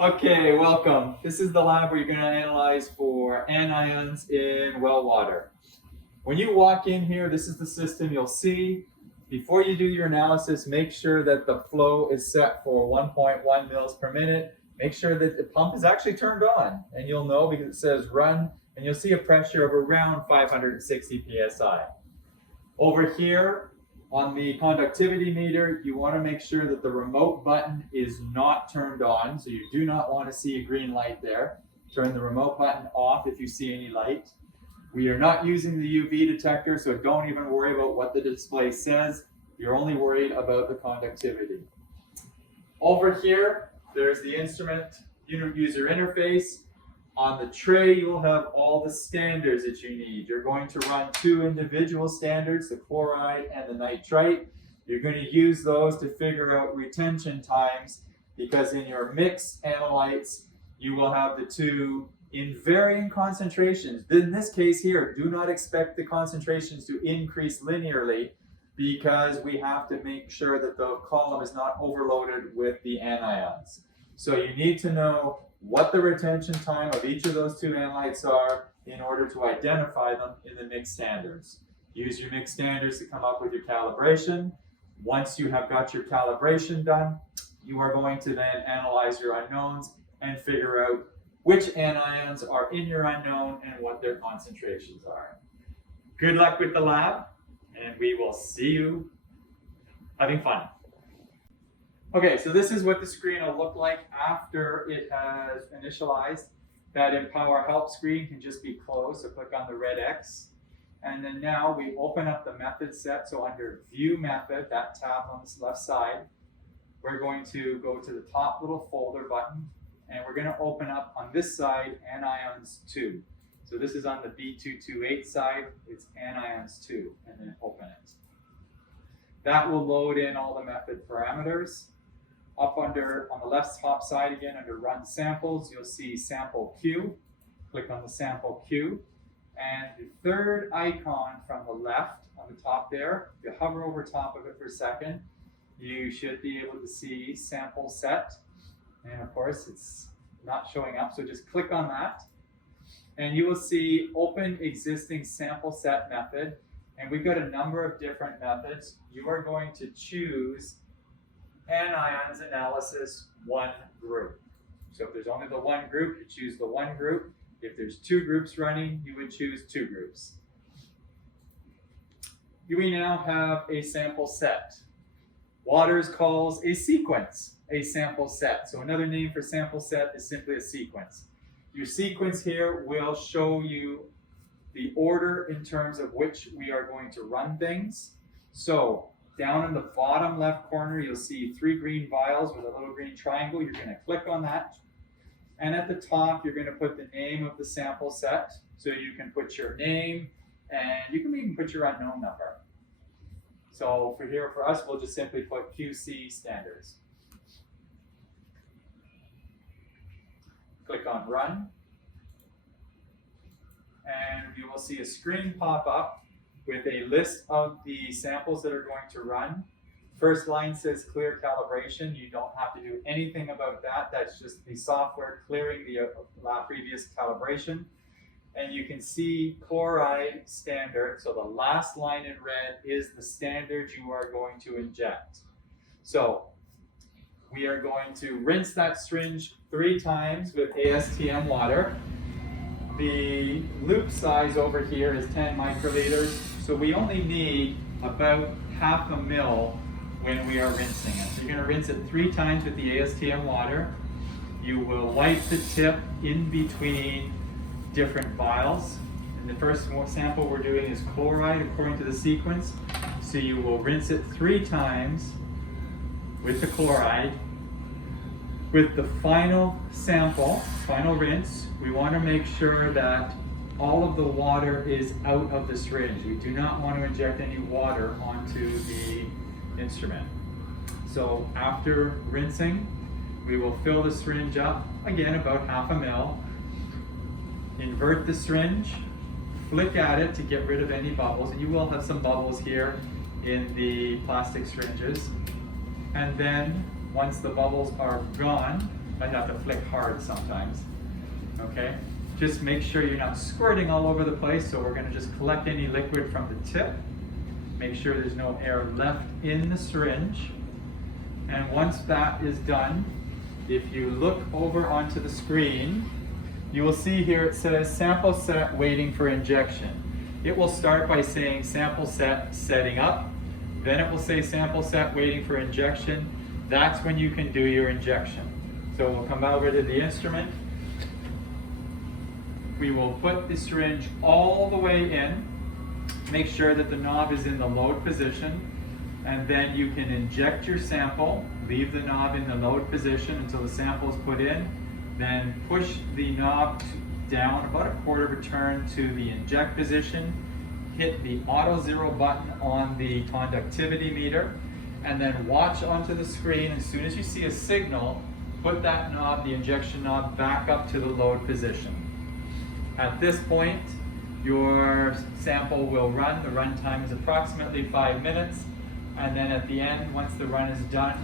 Okay, welcome. This is the lab where you're going to analyze for anions in well water. When you walk in here, this is the system you'll see. Before you do your analysis, make sure that the flow is set for 1.1 mils per minute. Make sure that the pump is actually turned on, and you'll know because it says run, and you'll see a pressure of around 560 psi. Over here, on the conductivity meter, you want to make sure that the remote button is not turned on. So you do not want to see a green light there. Turn the remote button off if you see any light. We are not using the UV detector, so don't even worry about what the display says. You're only worried about the conductivity. Over here, there's the instrument user interface. On the tray, you'll have all the standards that you need. You're going to run two individual standards, the chloride and the nitrite. You're going to use those to figure out retention times because in your mixed analytes, you will have the two in varying concentrations. In this case here, do not expect the concentrations to increase linearly because we have to make sure that the column is not overloaded with the anions. So you need to know what the retention time of each of those two analytes are in order to identify them in the mixed standards. Use your mixed standards to come up with your calibration. Once you have got your calibration done, you are going to then analyze your unknowns and figure out which anions are in your unknown and what their concentrations are. Good luck with the lab, and we will see you having fun. Okay, so this is what the screen will look like after it has initialized. That Empower Help screen can just be closed, so click on the red X. And then now we open up the method set, so under View Method, that tab on the left side, we're going to go to the top little folder button, and we're going to open up on this side Anions 2. So this is on the B228 side, it's Anions 2, and then open it. That will load in all the method parameters. Up on the left top side again, under Run Samples, you'll see Sample Q. Click on the Sample Q. And the third icon from the left on the top there, if you hover over top of it for a second, you should be able to see Sample Set. And of course, it's not showing up, so just click on that. And you will see Open Existing Sample Set method. And we've got a number of different methods. You are going to choose anions analysis 1 group. So if there's only the one group, you choose the one group. If there's two groups running, you would choose two groups. We now have a sample set. Waters calls a sequence a sample set. So another name for sample set is simply a sequence. Your sequence here will show you the order in terms of which we are going to run things. So down in the bottom left corner, you'll see 3 green vials with a little green triangle. You're going to click on that. And at the top, you're going to put the name of the sample set. So you can put your name, and you can even put your unknown number. So for us, we'll just simply put QC standards. Click on Run. And you will see a screen pop up with a list of the samples that are going to run. First line says clear calibration. You don't have to do anything about that. That's just the software clearing the previous calibration. And you can see chloride standard. So the last line in red is the standard you are going to inject. So we are going to rinse that syringe 3 times with ASTM water. The loop size over here is 10 microliters. So we only need about half a mil when we are rinsing it. So you're going to rinse it 3 times with the ASTM water. You will wipe the tip in between different vials. And the first sample we're doing is chloride according to the sequence. So you will rinse it 3 times with the chloride. With the final sample, final rinse, we want to make sure that all of the water is out of the syringe. We do not want to inject any water onto the instrument. So after rinsing, we will fill the syringe up, again about half a mil, invert the syringe, flick at it to get rid of any bubbles. And you will have some bubbles here in the plastic syringes. And then once the bubbles are gone, I have to flick hard sometimes, okay? Just make sure you're not squirting all over the place, so we're gonna just collect any liquid from the tip. Make sure there's no air left in the syringe. And once that is done, if you look over onto the screen, you will see here it says sample set waiting for injection. It will start by saying sample set setting up, then it will say sample set waiting for injection. That's when you can do your injection. So we'll come over to the instrument. We will put the syringe all the way in, make sure that the knob is in the load position, and then you can inject your sample, leave the knob in the load position until the sample is put in, then push the knob down about a quarter of a turn to the inject position, hit the auto 0 button on the conductivity meter, and then watch onto the screen. As soon as you see a signal, put that knob, the injection knob, back up to the load position. At this point, your sample will run. The run time is approximately 5 minutes. And then at the end, once the run is done,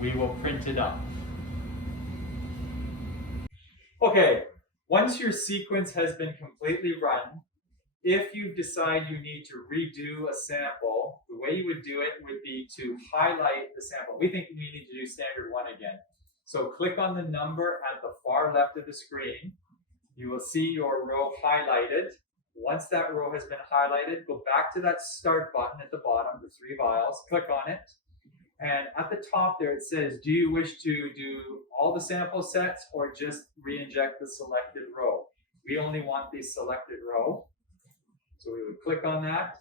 we will print it up. Okay, once your sequence has been completely run, if you decide you need to redo a sample, the way you would do it would be to highlight the sample. We think we need to do standard 1 again. So click on the number at the far left of the screen. You will see your row highlighted. Once that row has been highlighted, go back to that start button at the bottom, the 3 vials, click on it. And at the top there it says, do you wish to do all the sample sets or just re-inject the selected row? We only want the selected row. So we would click on that,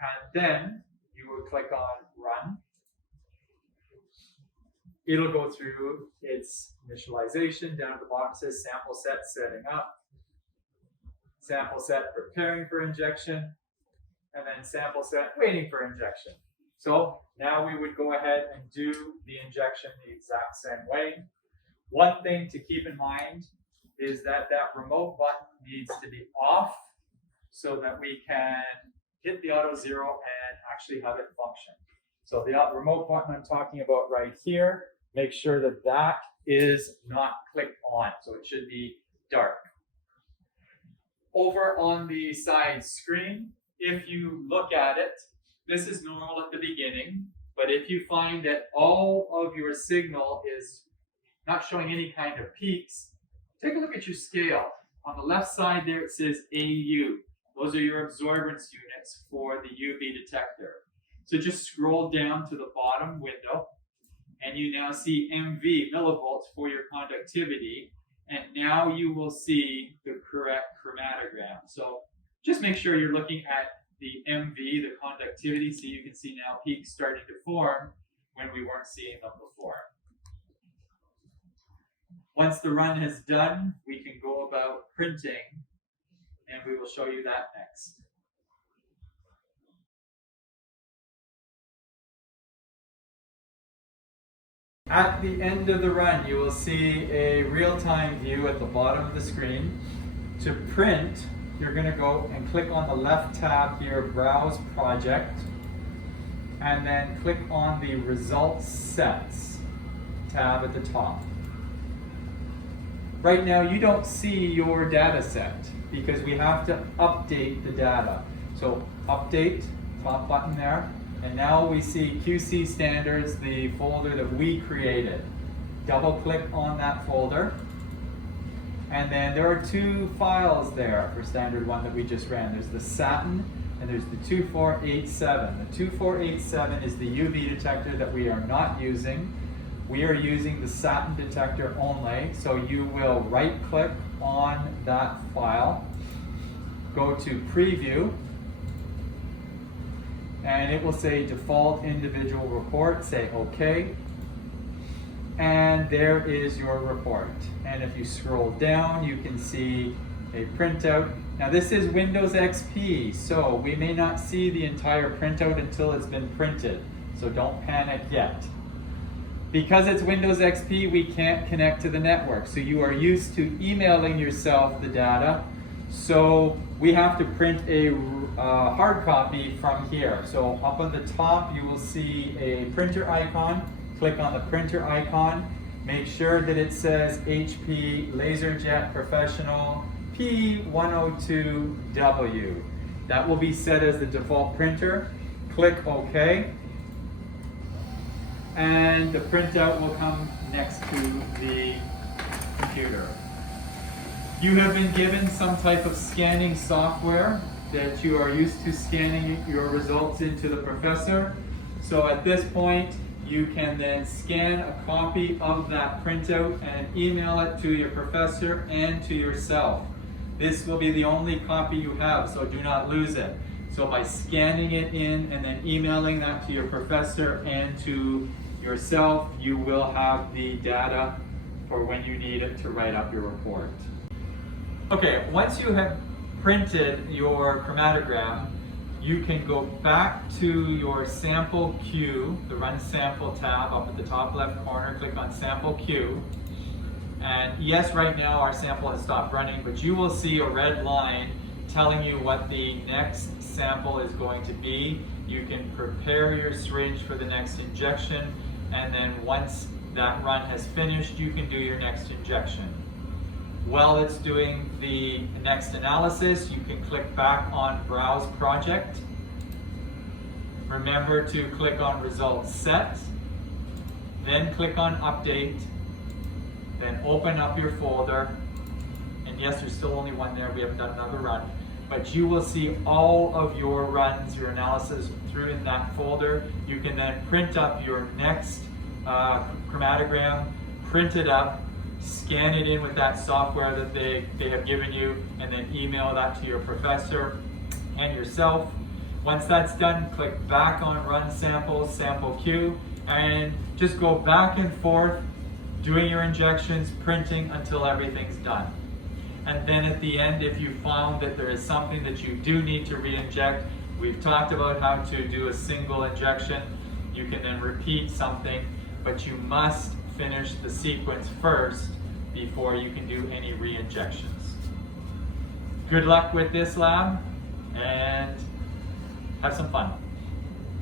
and then you would click on Run. It'll go through its initialization. Down at the bottom it says sample set setting up, sample set preparing for injection, and then sample set waiting for injection. So now we would go ahead and do the injection the exact same way. One thing to keep in mind is that that remote button needs to be off so that we can hit the auto 0 and actually have it function. So the remote button I'm talking about right here, make sure that that is not clicked on, so it should be dark. Over on the side screen, if you look at it, this is normal at the beginning, but if you find that all of your signal is not showing any kind of peaks, take a look at your scale. On the left side there it says AU. Those are your absorbance units for the UV detector. So just scroll down to the bottom window, and you now see MV, millivolts, for your conductivity, and now you will see the correct chromatogram. So just make sure you're looking at the MV, the conductivity, so you can see now peaks starting to form when we weren't seeing them before. Once the run is done, we can go about printing, and we will show you that next. At the end of the run, you will see a real-time view at the bottom of the screen. To print, you're going to go and click on the left tab here, Browse Project, and then click on the Results Sets tab at the top. Right now, you don't see your data set because we have to update the data. So update, top button there, and now we see QC Standards, the folder that we created. Double click on that folder, and then there are 2 files there for standard 1 that we just ran. There's the Satin and there's the 2487. The 2487 is the UV detector that we are not using. We are using the Satin detector only, so you will right click on that file, go to Preview, and it will say Default Individual Report, say OK, and there is your report. And if you scroll down, you can see a printout. Now this is Windows XP, so we may not see the entire printout until it's been printed, so don't panic yet. Because it's Windows XP, we can't connect to the network. So you are used to emailing yourself the data. So we have to print a hard copy from here. So up on the top, you will see a printer icon. Click on the printer icon. Make sure that it says HP LaserJet Professional P102W. That will be set as the default printer. Click OK. And the printout will come next to the computer. You have been given some type of scanning software that you are used to scanning your results into the professor. So at this point, you can then scan a copy of that printout and email it to your professor and to yourself. This will be the only copy you have, so do not lose it. So by scanning it in and then emailing that to your professor and to yourself, you will have the data for when you need it to write up your report. Okay, once you have printed your chromatogram, you can go back to your sample queue, the Run Sample tab up at the top left corner, click on Sample Queue. And yes, right now our sample has stopped running, but you will see a red line telling you what the next sample is going to be. You can prepare your syringe for the next injection, and then once that run has finished, you can do your next injection. While it's doing the next analysis, you can click back on Browse Project. Remember to click on Results Set, then click on Update, then open up your folder. And yes, there's still only one there, we haven't done another run, but you will see all of your runs, your analysis through in that folder. You can then print up your next chromatogram, print it up, scan it in with that software that they have given you, and then email that to your professor and yourself. Once that's done, click back on Run Sample, Sample Queue, and just go back and forth doing your injections, printing until everything's done. And then at the end, if you found that there is something that you do need to re-inject, we've talked about how to do a single injection. You can then repeat something, but you must finish the sequence first before you can do any re-injections. Good luck with this lab and have some fun.